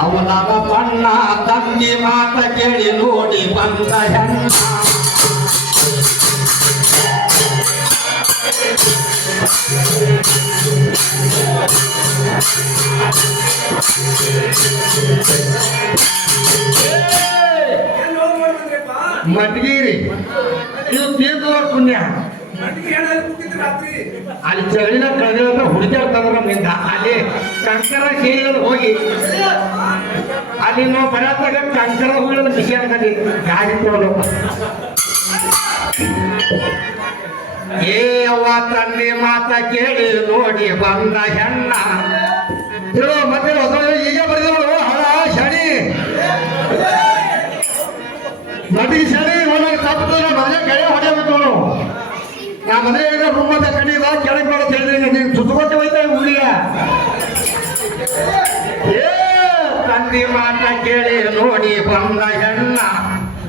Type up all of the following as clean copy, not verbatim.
ನವಲದ ಬಣ್ಣ ತಂಗಿ ಮಾತ ಕೇಳಿ ನೋಡಿ ಬಂದ ಹೆಣ್ಣ ಮಟ್ಗಿರಿ ಇದು ತೀರ್ಥದವ್ರ ಪುಣ್ಯ ಅಲ್ಲಿ ಚಳಿನ ಕಳೆದ ಹುಡುಕಾಡ್ತಂದ್ರ ನಮ್ಮಿಂದ ಅಲ್ಲಿ ಕಂಕರ ಸೇರಿ ಹೋಗಿ ಅಲ್ಲಿ ನಾವು ಬರತ್ತಾಗ ಕಂಕರ ಹೋಗಿ ಬಿಸಿ ಆಗ್ತದೆ ಗಾಡಿ ತಗೊಂಡು ಏ ಅವ್ವ ತಂದೆ ಮಾತ ಕೇಳಿ ನೋಡಿ ಬಂದ ಹೆಣ್ಣ ಹೇಳೋ ಮತ್ತೆ ಈಗ ಬರೆದವಳು ಹಳ ಶನಿ ನದಿ ಶನಿ ಹೊರಗೆ ತಪ್ಪದ ಮನೆ ಕೈ ಹೊಡೆಯಬೇಕು ನಾ ಮನೆ ರೂಮದ ಕಡಿದ ಕೆಳಗೆ ಬೇಡ ಹೇಳಿದ್ರೆ ನೀನು ಸುತ್ತಕೊಟ್ಟು ಹೋಯ್ತಾ ಹುಡುಗ ಏ ತಂದೆ ಮಾತ ಕೇಳಿ ನೋಡಿ ಬಂದ ಹೆಣ್ಣ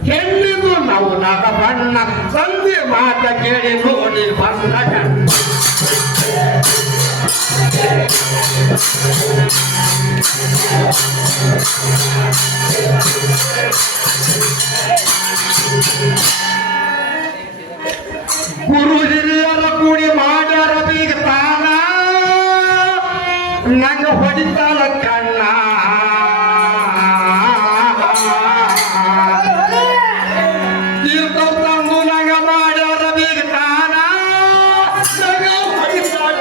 ಹೆಣ್ಣಿದು ನಾವು ನಗ ಬಣ್ಣ ತಂದೆ ಮಾತ ಕೇಳಿ ನೋಡಿ ಬಂದ ಹೆಣ್ಣ ಗುರು ಹಿರಿಯರ ಕೂಡಿ ಮಾಡ್ಯಾರ ಬೀಗ ತಾನ ನಂಗ ಹೊಡಿತಾಳ ಕಣ್ಣ ತೀರ್ಥ ತಂದು ನಂಗ ಮಾಡ್ಯಾರ ಬೀಗ ತಾನ ನಂಗ ಹೊಡಿತಾಳ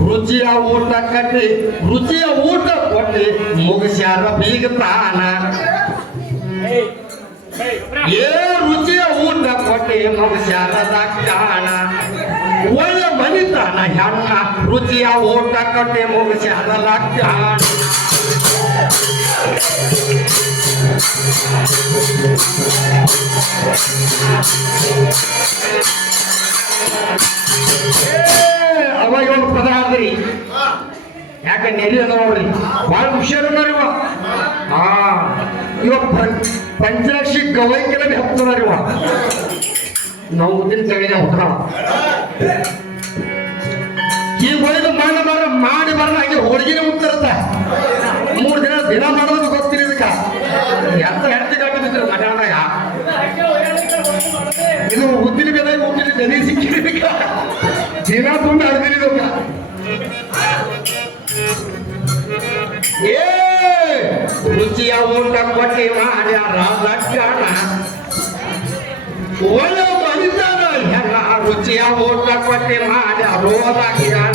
ರುಚಿಯ ಊಟ ಕಟ್ಟಿ ರುಚಿಯ ಊಟ ಕೊಟ್ಟಿ ಮುಗಿಸ್ಯಾರ ಬೀಗ ತಾನ ಏ ರುಚಿಯ ಊಟ ಕೊಟ್ಟಿ ಮುಗಿಸ್ಯಾರ ಕಾಣ ಒಳ್ಳೆ ಮನಿತಾನ ಹೆಣ್ಣ ರುಚಿಯ ಊಟ ಕೊಟ್ಟಿ ಮುಗಿಸ್ಯಾರ ಕಾಣ ಅವಾಗ ಒಂದು ಪದ ಆದ್ರಿ ಯಾಕೆ ನೆಲೆ ಅದ ನೋಡ್ರಿ ಬಹಳ ಹುಷಾರದಾರ ಇವ ಇವ ಪಂಚಾಕ್ಷಿ ಗವೈಕೆಲ್ಲ ಹತ್ತದಾರ ಇವ ನಾವು ಉದ್ದಿನ ತೆಗೆದ ಹುಟ್ಟ ಈಗ ಒಯ್ದು ಮಾಡಿ ಬರ ಹಾಗೆ ಹೋಳಿಗೆನೆ ಮುಗ್ತಿರತ್ತ 3 ದಿನ ಮಾಡೋದು ಗೊತ್ತಿರಿ ಇದಕ್ಕ ಎಂತ ಹೆಂಡತಿ ಕಾಟಿದ್ರು ಮಧ್ಯಾಹ್ನದಾಗ ಇದು ಉದ್ದಿನ ಬೆಲೆ ಉದ್ದಿನ ದನಿ ಸಿಕ್ಕಿದಕ್ಕ ದಿನ ತುಂಬ ಅಡ್ದಿರಿದಕ್ಕ ಏ ರುಚಿಯ ಊಟ ಕೊಟ್ಟಿ ಮಾಡ್ಯಾರ ಲಕ್ಷಣ ಒಳ್ಳೆ ಮನಿತಾನ ಹೆಣ್ಣ ರುಚಿಯ ಊಟ ಕೊಟ್ಟಿ ಮಾಡ್ಯಾರ ಲಕ್ಷಣ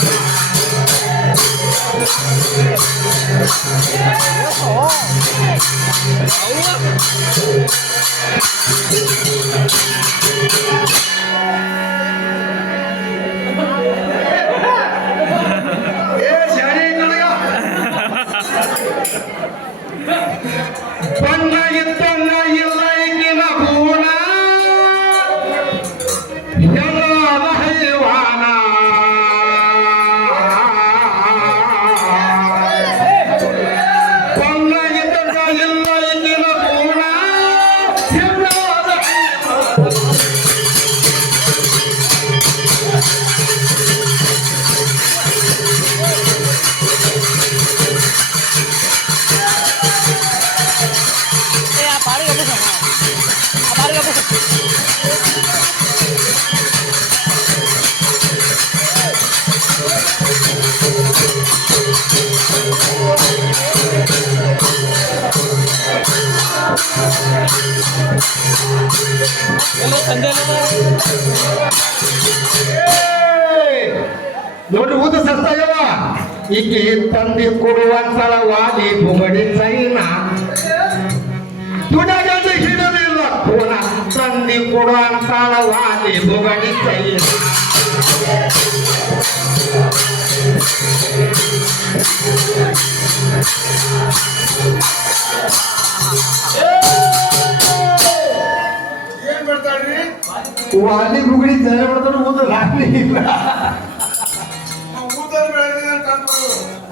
ನೋಡ್ರಿ ಊದ ಸಸ್ತಾಗವ ಈಕೆ ತಂದಿ ಕೊಡುವಂತಳ ವಾದಿ ಬುಗಡಿ ಸೈನ ತುಡಗದ ಹಿಡಿದಿಲ್ಲ ಕೋನ ತಂದಿ ಕೊಡುವಂತಳ ವಾದಿ ಬುಗಡಿ ಸೈನ ಏನ್ ಬರ್ತಾಳ್ರಿ ವಾಲಿ ಬುಗುಡಿ ಜನ ಬರ್ತಾನೆ ಮುಂದೆ ಲಾಗ್ಲಿ ಇಲ್ಲ ಊಟದ ಬೆಳಗ್ಗೆ ಅಂತ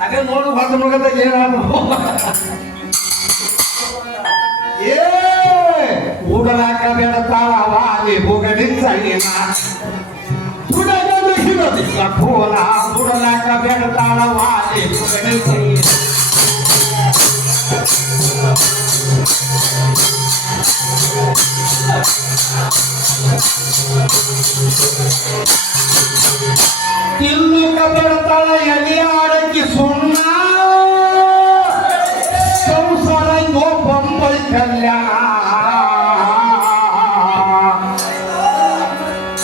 ಅದೇ ನೋಡು ಬಂದ ಮಗದ ಏನಾದ್ರು ಏ ಊಟದಾಕ ಬೇಡ ತಾಳ ವಾಲಿ ಬುಗಡಿ ಸೈನ ಹುಡುಗನು ಹಿರೋದಿಲ್ಲ ಕೋಲ ಊಟದಾಕ ಬೇಡ ತಾಳ ವಾಲಿ ಬುಗಡಿ ಸೈನ ತಿಲ್ಲುಕ ಬೆಳತಾಳ ಎಲಿಯಾಡಕ್ಕೆ ಸುಣ್ಣ ಸಂಸಾರ ಗೋ ಬೊಂಬೈ ಕಲ್ಯಾಣ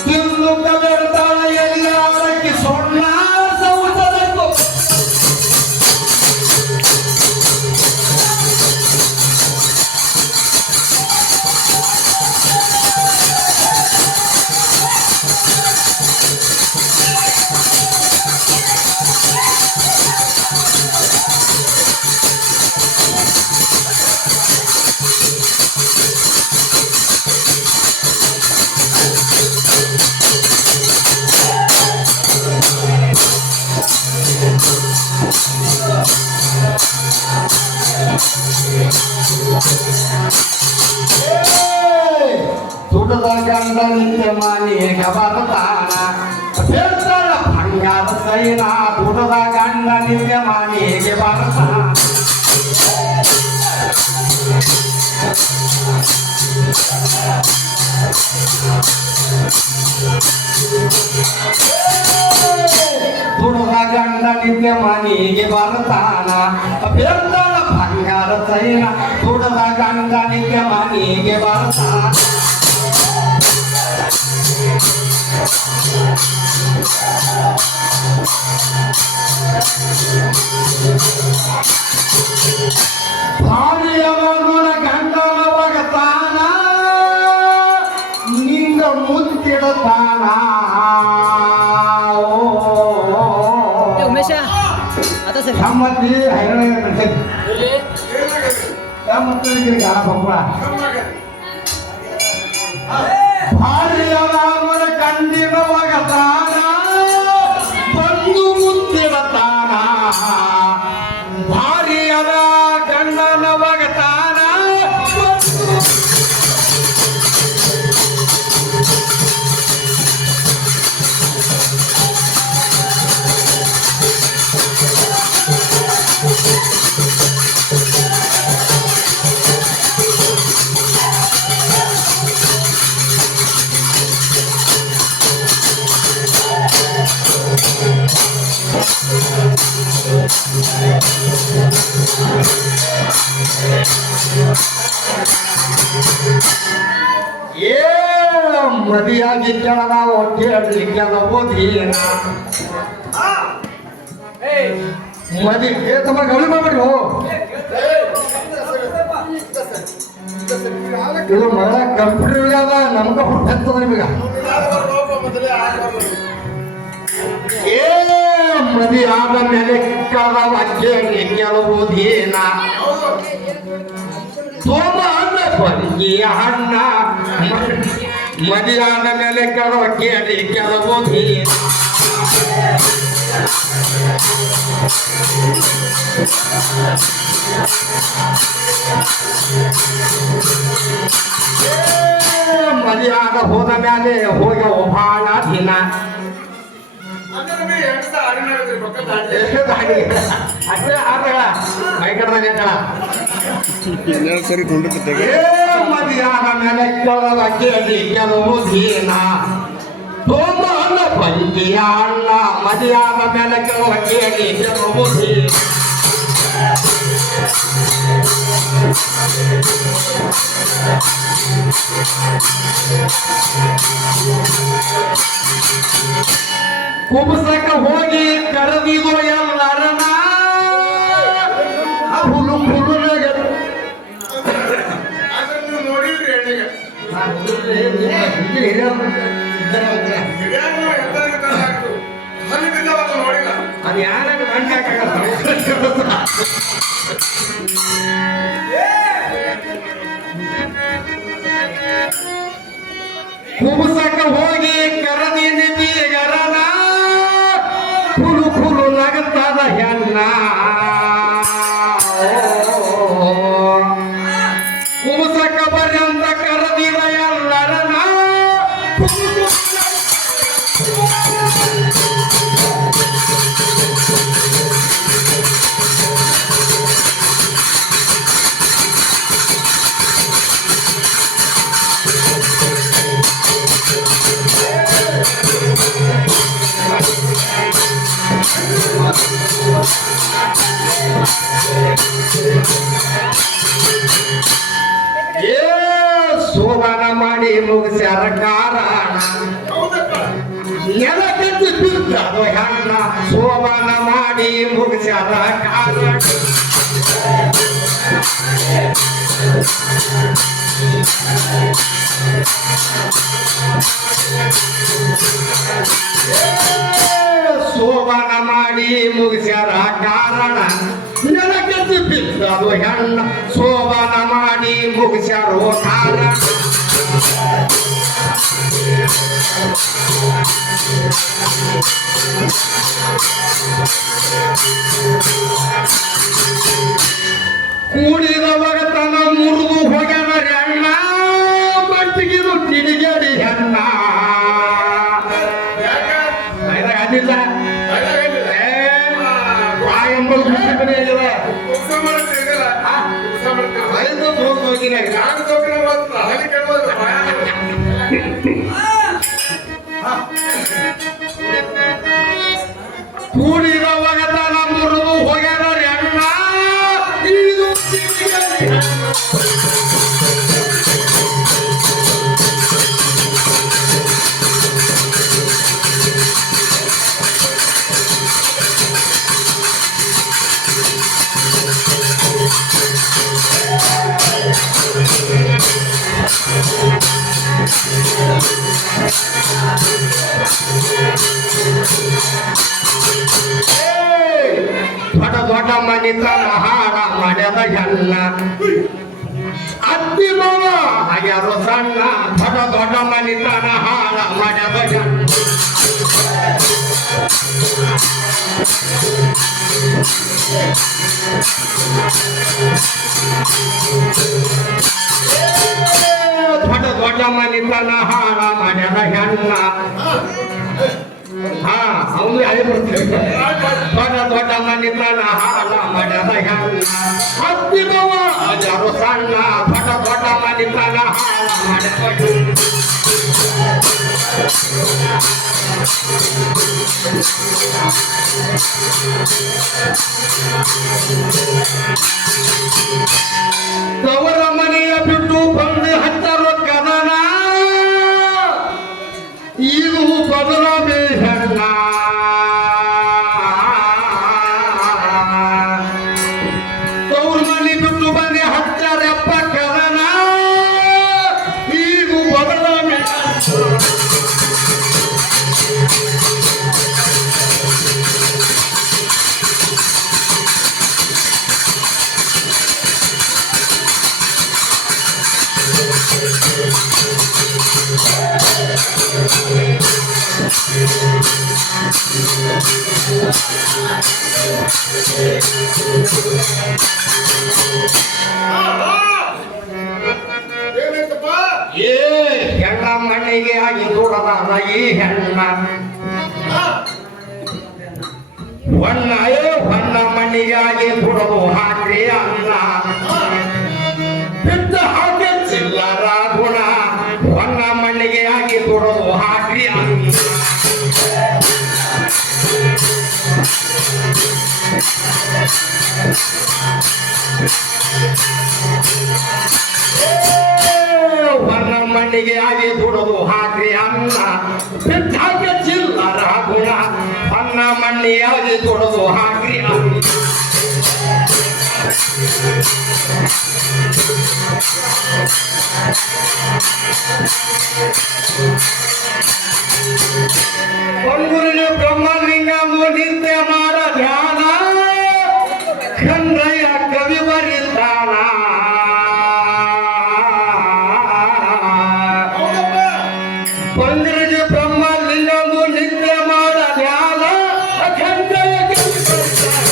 ತಿಲ್ಲುಕ ಬೆಳತಾಳ ಎಲಿಯಾಡಕ್ಕೆ ಸುಣ್ಣ ಸಂಸಾರ ಗೋ ತುಟದ ಗಂಡ ನಿತ್ಯ ಮನೆಗೆ ಬರ್ತಾನ ಹೇಳ್ತಾಳ ಬಂಗಾರ ಸೈನ ತುಟದ ಗಂಡ ನಿತ್ಯ ಮನೆಗೆ ಬರ್ತಾನ ತುಟದ ಗಂಡ ನಿತ್ಯ ಮನೆಗೆ ಬರ್ತಾನ ಹೇಳ್ತಾಳ ಬಂಗಾರ ಸೈನ ತುಟದ ಗಂಡ ನಿತ್ಯ ಮನೆಗೆ ಬರ್ತಾನ ಭಾರ್ಯವರ ಗಂಡನ ಒಗತಾನ ನಿಂಗ ಮುತ್ತಿಡತಾನ उमेश आता सर ನಮ್ಮಲ್ಲಿ ಹೈರಾಣ ಗಾನ ಬೊಬ್ಬ ಭಾರ್ಯವರ ಗಂಡಿನ ಒಗತಾನ ಬಂದು ಮುತ್ತಿಡತಾನ ಭಾರ್ಯರ ಗಂಡನ ಒಗತಾನ ಏ ಮದಿಯಾಗಿ ಕೆಳದ ಕೇಳಿ ಕೆಲವು ದೀನ ಮದಿ ಏ ತಮ್ಮ ಗೌಳಿ ಮಾಡ್ಬಿಡ್ರಿ ಇದು ಮಗಳ ಕಂಪ್ಯೂಟರ್ ಅದ ನಮ್ಗ ಹೊಟ್ಟದ ನಿಮಗ ಏ ಮದಿ ಆದ ಮೇಲೆ ಕೆಳದ ಕೇಳಿ ಕೆಲವು ದೀನ ಸೋಮ ಅನ್ನ ಬರಿಯ ಹಣ್ಣ ಮದಿಯಾದ ಮೇಲೆ ಕೆಲವು ಕೇಳಿ ಕೆಲವು ದೀನ ಮದಿಯಾದ ಹೋದ ಮೇಲೆ ಹೋಗ್ಯವ ಬಹಳ ದಿನ ಸರಿ ಮದಿಯಾದ ಮೇಲೆ ಕೆಲವ ಕೇಳಿ ಕೆಲವು ದೀನ ಸೋಮ ಅನ್ನ ಪಂಚಿಯ ಅಣ್ಣ ಮದಿಯಾದ ಮೇಲೆ ಕೆಲವ ಕೇಳಿ ಕೆಲವು ದೀನ ಕುಬಸಕ ಹೋಗಿ ಕರೆದಿದು ಎಲ್ಲರನ ಹುಲು ಹುಲುನಗ ಅದನ್ನು ನೋಡಿದ್ರಿ ಹಿರಿಯರು ಯಾರಾಗ ಮಂಡ್ಯಾಕಾಗಲ್ಲ ಕುಬಸಕ ಹೋಗಿ ಕರದೀನಿ ಬೀಗರನ ಕುಲು ಕುಲು ನಗತ್ತದ ಹೆಣ್ಣ ಕುಬಸಕ ಬರ್ರಿ ಅಂತ ಕರದಿದ ಎಲ್ಲರನ ಏ ಸೋದಾನ ಮಾಡಿ ಮುಗಿಸ್ಯಾರ ಕಾರಣ ನೆಲಕ್ಕೆ ಬಿದ್ದದು ಹೆಣ್ಣ ಸೋದಾನ ಮಾಡಿ ಮುಗಿಸ್ಯಾರ ಕಾರಣ ಸೋಬಾನ ಮಾಡಿ ಮುಗಿಸ್ಯಾರ ಕಾರಣ ನೆಲಕ್ಕೆ ಬಿದ್ದದು ಹೆಣ್ಣ ಸೋಬಾನ ಮಾಡಿ ಮುಗಿಸ್ಯಾರೋ ಕಾರಣ ಕೂಡಿದ ಒಗತನ ಮುರಿದು ಹೋಗ್ಯಾನ ಹೆಣ್ಣ ಮಟ್ಟಿಗಿದು ತಿರುಗಡಿ ಹೆಣ್ಣ ಅದಿಲ್ಲ ಎಂಬುದು ಕೂಡಿದ ಒಗತನ ಮುರಿದು ಹೋಗ್ಯಾನ ಹೆಣ್ಣ ಇದು ದೊಡ್ಡ ದೊಡ್ಡ ಮನಿತನ ಹಾಡ ಮಾಡ್ಯದ ಹೆಣ್ಣ ಅತ್ತಿ ಮಾವ ಆಗ್ಯಾರು ಸಣ್ಣ ದೊಡ್ಡ ದೊಡ್ಡ ಮನಿತನ ಹಾಡ ಮಾಡ್ಯದ ಹೆಣ್ಣ ದೊಡ್ಡ ದೊಡ್ಡ ಮನಿತನ ಹಾಡ ಮಾಡ್ಯದ ಹೆಣ್ಣ ಹಾ ಅವನು ಅದೇ ಬರ್ತೇವೆ ದೊಡ್ಡ ದೊಡ್ಡ ಮನಿತನ ಹಾಡ ಮಾಡ್ಯದ ಹೆಣ್ಣ ಹತ್ತಿ ಮಾವ ಆಗ್ಯಾರು ಸಣ್ಣ ದೊಡ್ಡ ದೊಡ್ಡ ಮನಿತನ ಹಾಡ ಮಾಡ್ಯದ ಹೆಣ್ಣ ತವರ ಮನೆಯ ಬಿಟ್ಟು ಬಂದು ಹತ್ತರು ಕದನ ಇದು ಬದಲಾವಣೆ ಹೆಣ್ಣ ತವ್ರ ಮನೆ ಬಿಟ್ಟು ಬಂದು ಹತ್ತಾರೆಪ್ಪ ಕದನ ಇದು ಬದಲಾವಣೆ ಏ ಹೆಣ್ಣ ಮಣ್ಣಿಗೆ ಆಗಿ ದೂಡದ ಈ ಹೆಣ್ಣ ಹೊನ್ನ ಮಣ್ಣಿಗೆ ಆಗಿ ದುಡದು ಹಾಕ್ರಿ ಅನ್ನ ಬಿದ್ದ ಹಾಗೆ ಚಿಲ್ಲರ ಗುಣ ಹೊನ್ನ ಮಣ್ಣಿಗೆ ಆಗಿ ದುಡದು ಹಾಕ್ರಿ ಅನ್ನ ಹೊನ್ನ ಮಣ್ಣಿಗೆ ಆಗಿ ದುಡದು ಹಾಕ್ರಿ ಅನ್ನ ಬಿದ್ದಾಗ ಚಿಲ್ಲರ ಗುಣ ಹೊನ್ನ ಮಣ್ಣಿಗೆ ಆಗಿ ದುಡದು ಹಾಕ್ರಿ ಅನ್ನ ಪಂಗುರುಳು ಬ್ರಹ್ಮಲಿಂಗ ನಿತ್ಯ ಮಾಡ ಧ್ಯಾನ ಕನ್ನಯ್ಯ ಕವಿ ಬರಿತಾನ ಹೌದಪ್ಪ. ಪಂಗುರುಳು ಬ್ರಹ್ಮಲಿಂಗ ನಿತ್ಯ ಮಾಡ ಧ್ಯಾನ ಕನ್ನಯ್ಯ ಕವಿ ಬರಿತಾನ.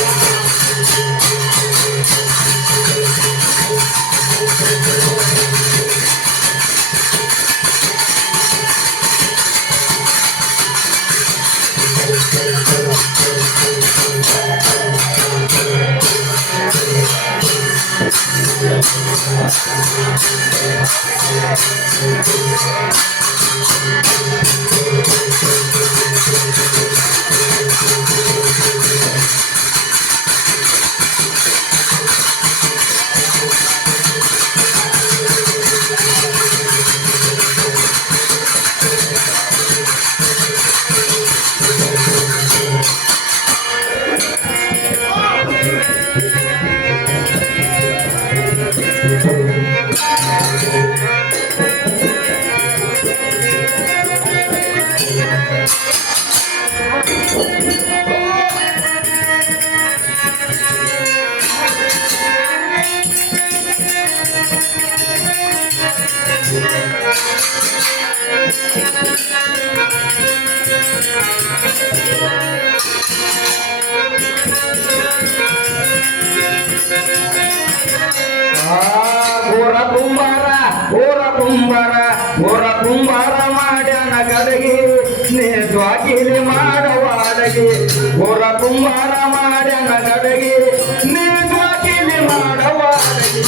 ಘೋರ ಕುಂಬಾರ ಮಾಡ್ಯಾನ ಗಡಗಿ ನೇ ಜ್ವಾಕಿಲಿ ಮಾಡುವ ಅಡಗಿ ಘೋರ ಕುಂಬಾರ ಮಾಡ್ಯಾನ ಗಡಗಿ ನೇ ಜ್ವಾಕಿಲಿ ಮಾಡುವ ಅಡಗಿ.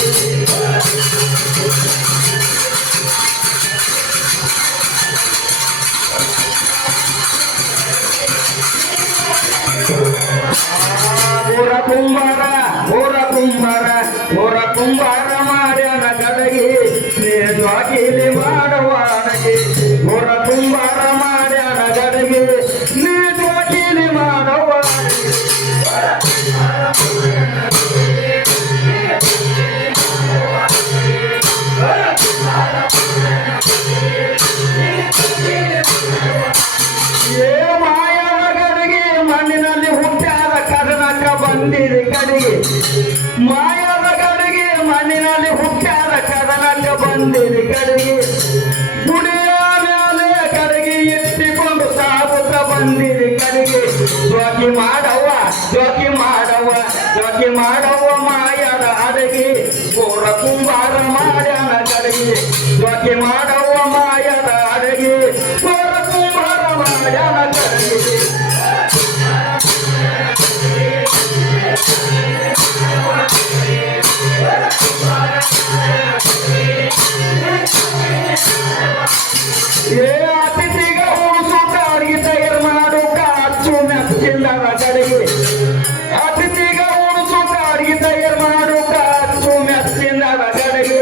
ಘೋರ ಕುಂಬಾರ ಮಾಡ್ಯಾನ ಗಡಗಿ ನೇ ಜ್ವಾಕಿಲಿ ಮಾಡುವ ಅಡಗಿ ಘೋರ ಕುಂಬಾರ ಮಾಡ್ಯಾನ ಗಡಗಿ ನೇ ಜ್ವಾಕಿಲಿ ಮಾಡುವ ಅಡಗಿ. ಏ ಮಾಯವ ಗಡಗಿ ಮಣ್ಣಿನಲ್ಲಿ ಹುಟ್ಟಾದ ಕದನಕ್ಕ ಬಂದಿದೆ ಕಡೆಗೆ ಮಾಯವ ಗಡಗಿ ಮಣ್ಣಿನಲ್ಲಿ ಹುಟ್ಟಾದ ಕದನಕ್ಕ ಬಂದಿದೆ ಕಡೆಗೆ ಗುಡಿಯ ಮೇಲೆ ಕಡೆಗೆ ಎತ್ತಿಕೊಂಡು ಸಾಗುತ್ತ ಬಂದಿದೆ ಕಡೆಗೆ ಜೋಕಿ ಮಾಡವ ಮಾಯದ ಅಡಗಿ ಘೋರ ಕುಂಬಾರ ಮಾಡ್ಯಾನ ಗಡಗಿ ಜೋಕಿ ಮಾಡವ ಮಾಯದ ಅಡಗಿ ಘೋರ ಕುಂಬಾರ ಮಾಡ್ಯಾನ ಗಡಗಿ. ಏ ಅತಿಥಿಗ ಉಳಿಸುತ್ತ ಅಡಿಗೆ ತಯಾರು ಮಾಡು ಕಾಚು ಮೆಚ್ಚಿಲ್ಲದ ಕಡೆಗೆ ಅತಿಥಿಗ ಉಳಿಸುತ್ತ ಅಡಿಗೆ ತಯಾರು ಮಾಡು ಕಾಚು ಮೆಚ್ಚಿಲ್ಲದ ಕಡೆಗೆ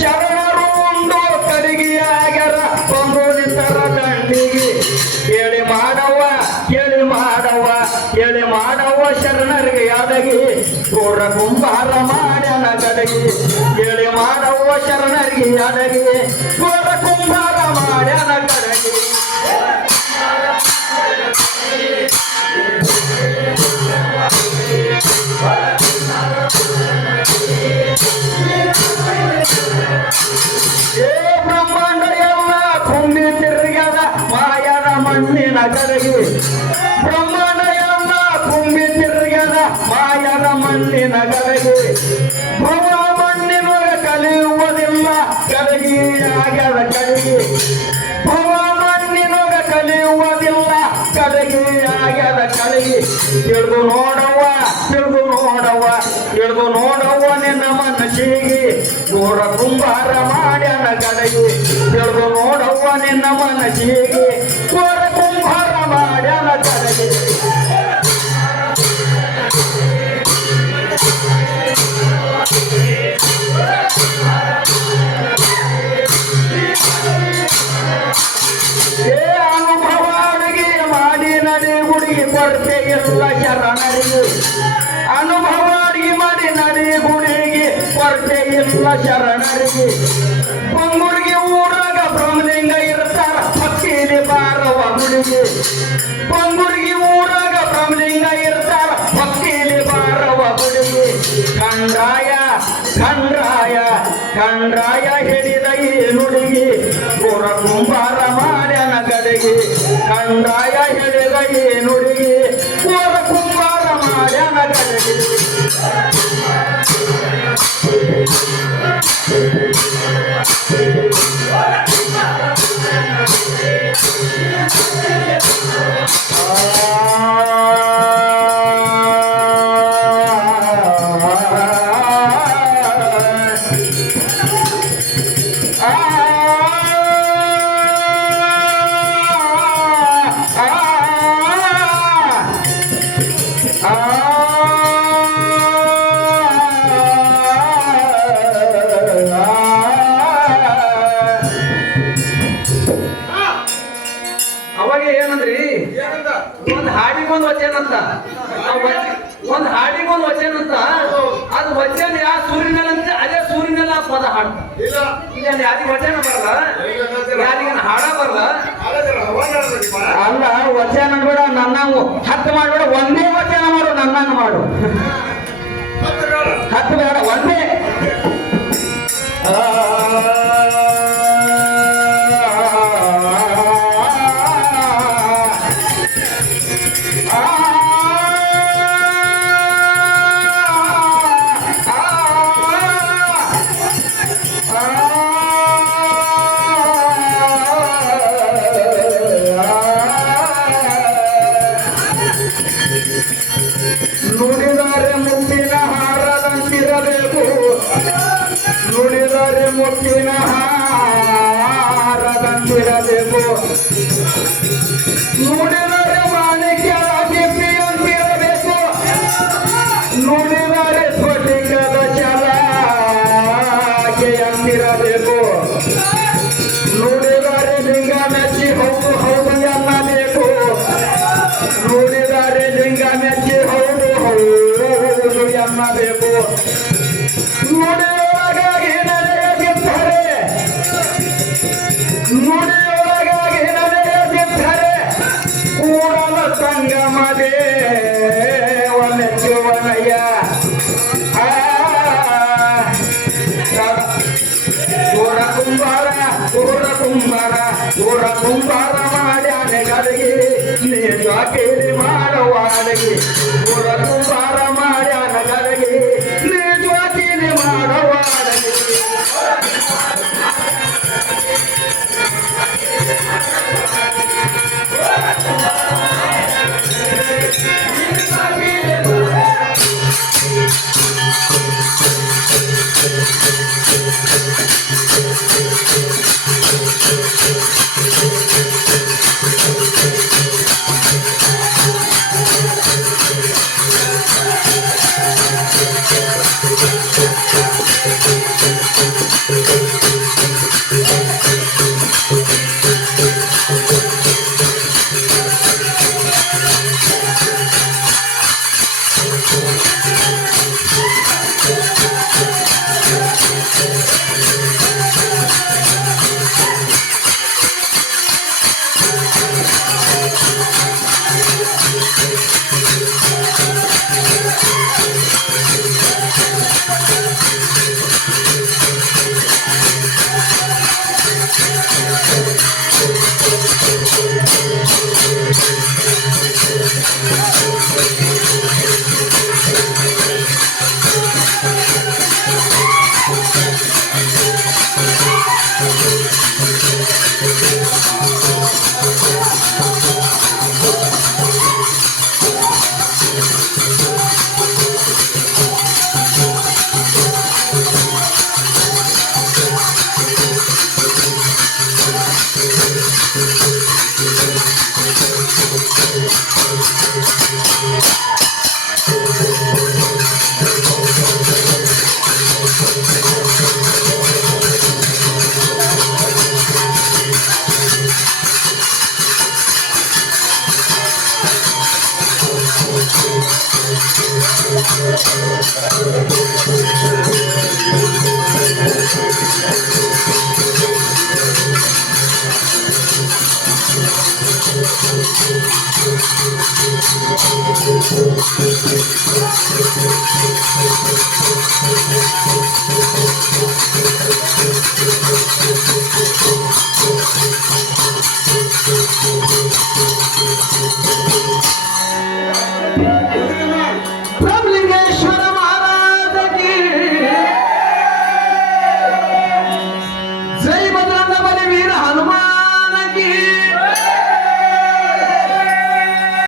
ಶರಣರು ಉಂಡು ಕಡೆಗೆ ಆಗ್ಯಾರ ಬಂಧುನಿತರ ದಂಡಿಗೆ ಕೇಳಿ ಮಾಡವ್ವ ಶರಣರಿಗೆ ಅಡಗಿ ಘೋರ ಕುಂಬಾರ ಮಾಡ್ಯಾನ ಗಡಗಿ ಕೇಳಿ ಮಾಡವ್ವ ಶರಣರಿಗೆ ಅಡಗಿ ಘೋರ ಕುಂಬಾರ ಮಾಡ್ಯಾನ ಗಡಗಿ. ಏ ಬ್ರಹ್ಮಾಂಡ ಎಲ್ಲ ಕುಂಬಿ ತಿರುಗ್ಯದ ಮಾಯದ ಮಣ್ಣಿನ ಗಡಗಿ ಬ್ರಹ್ಮಾಂಡ ಎಲ್ಲ ಕುಂಬಿ ತಿರುಗ್ಯದ ಮಾಯದ ಮಣ್ಣಿನ ಗಡಗಿ ಭವ ಮಣ್ಣಿನೊಳಗೆ ಕಲಿಯುವುದಿಲ್ಲ ಗಡಗಿ ಆಗ್ಯದ ಕಡೆಗೆ ಭವ ಮಣ್ಣಿನೊಳಗೆ ಕಲಿಯುವುದಿಲ್ಲ ಕಡೆಗೆ ಆಗ್ಯದ ಕಡೆಗೆ ತಿಳಿದು ನೋಡವ್ವ ನಿನ್ನ ಮನಸ್ಸಿಗೆ ಘೋರ ಕುಂಬಾರ ಮಾಡ್ಯಾನ ಗಡಗಿ ತಿಳಿದು ನೋಡವ್ವ ನಿನ್ನ ಮನಸ್ಸಿಗೆ ಘೋರ ಕುಂಬಾರ ಮಾಡ್ಯಾನ ಗಡಗಿ. ಏ ಅನುಭವ ಅಡುಗೆ ಮಾಡಿ ನಡಿ ಗುಡಿ ಕೊರತೆ ಎಲ್ಲ ಶರಣರಿಗೆ ಅನುಭವ ಅಡುಗೆ ಮಾಡಿ ನಡಿ ಕೊರತೆ ಇಲ್ಲ ಶರಣರಿಗೆ ಪಂಗುಡಿಗೆ ಊರಾಗ ಬ್ರಹ್ಮಲಿಂಗ ಇರ್ತಾರ ಭಕ್ತಿಲಿ ಬಾರವ ಗುಡಿಗೆ ಪಂಗುಡಿಗೆ ಊರಾಗ ಬ್ರಹ್ಮಲಿಂಗ ಇರ್ತಾರ ಭಕ್ತಿಲಿ ಬಾರವ ಗುಡಿಗೆ ಖಂಡಾಯ ಖಂಡ್ರಾಯ ಖಂಡ್ರಾಯ ಹೇಳಿದ ಈ ನುಡಿಗೆ ಪುರ ಕುಂಬಾರ ಮಾಡ್ಯನ ಗಡಿಗೆ ಖಂಡಾಯ ಹೇಳಿದ ಈ ನುಡಿಗೆ ಪುರ ಕುಂಬಾರ ಮಾಡ್ಯನ ಗಡಿಗೆ ಅವಾಗ ಏನಂದ್ರಿ ಏನಂದ ಒಂದ್ ಹಾಡಿಗೊಂದು ವಚನಂತ ಒಂದ್ ಹಾಡಿಗೊಂದು ವಚನಂತ ಅದು ವಚನ ಯಾ ಸೂರ್ಯನಂತ ಅದೇ ಸೂರ್ಯನೆಲ್ಲ ಪದ ಹಾಡ್ತ ಇಲ್ಲ ಈಗ ಯಾರಿಗೆ ವಚನ ಬರಲ್ಲ ಯಾರಿಗೆ ಹಾಡ ಬರಲ್ಲ ಅಲ್ಲ ವಚನ ಬೇಡ ನನ್ನ ಹತ್ತು ಮಾಡ್ಬೇಡ ಒಂದೇ ವಚನ ಮಾಡು ನನ್ನನ್ನು ಮಾಡು ಹತ್ತು ಬೇಡ ಒಂದೇ ನುಡಿದರೆ ಮುತ್ತಿನ ಹಾರದಂತಿರಬೇಕು ನುಡಿದರೆ ಮುತ್ತಿನ ಹಾರದಂತಿರಬೇಕು ನುಡಿದರೆ ಮಾಣಿಕ್ಯರಾಗಿ ಪ್ರಿಯಂತಿರಬೇಕು ನುಡಿದರೆ ಸ್ಫಟಿಕದ ಛಲಾಕೆಯಂತಿರಬೇಕು ನುಡಿದರೆ ಲಿಂಗ ಮೆಚ್ಚಿ ಹೌದು ಹೌದು ಎನ್ನಬೇಕು ನುಡಿದರೆ ಲಿಂಗ ಮೆಚ್ಚಿ ಹೌದು ಹೌದು ಎನ್ನಬೇಕು ನುಡಿಯೊಳಗಾಗಿ ನಡೆಯದಿದ್ದರೆ ನುಡಿಯೊಳಗಾಗಿ ನಡೆಯದಿದ್ದರೆ ಕೂಡಲ ಸಂಗಮ ದೇವ ಮೆಚ್ಚುವನಯ್ಯ ಊರ ಕುಂಬಾರ ಮಾಡ್ಯಾನೆ ಗಡಿಗೆ ನೀನು ಕೇಳಿ ಮಾಡುವಾಡಿಗೆ ಊರ ಕುಂಬಾರ ಮಾಡ್ಯಾನ ಗಡಿಗೆ ನೀನು ಕೇಳಿ ಮಾಡುವಾಡಿಗೆ Thank you. प्रभलिंगेश्वर महाराज की जय बजरंग बलवीर हनुमान की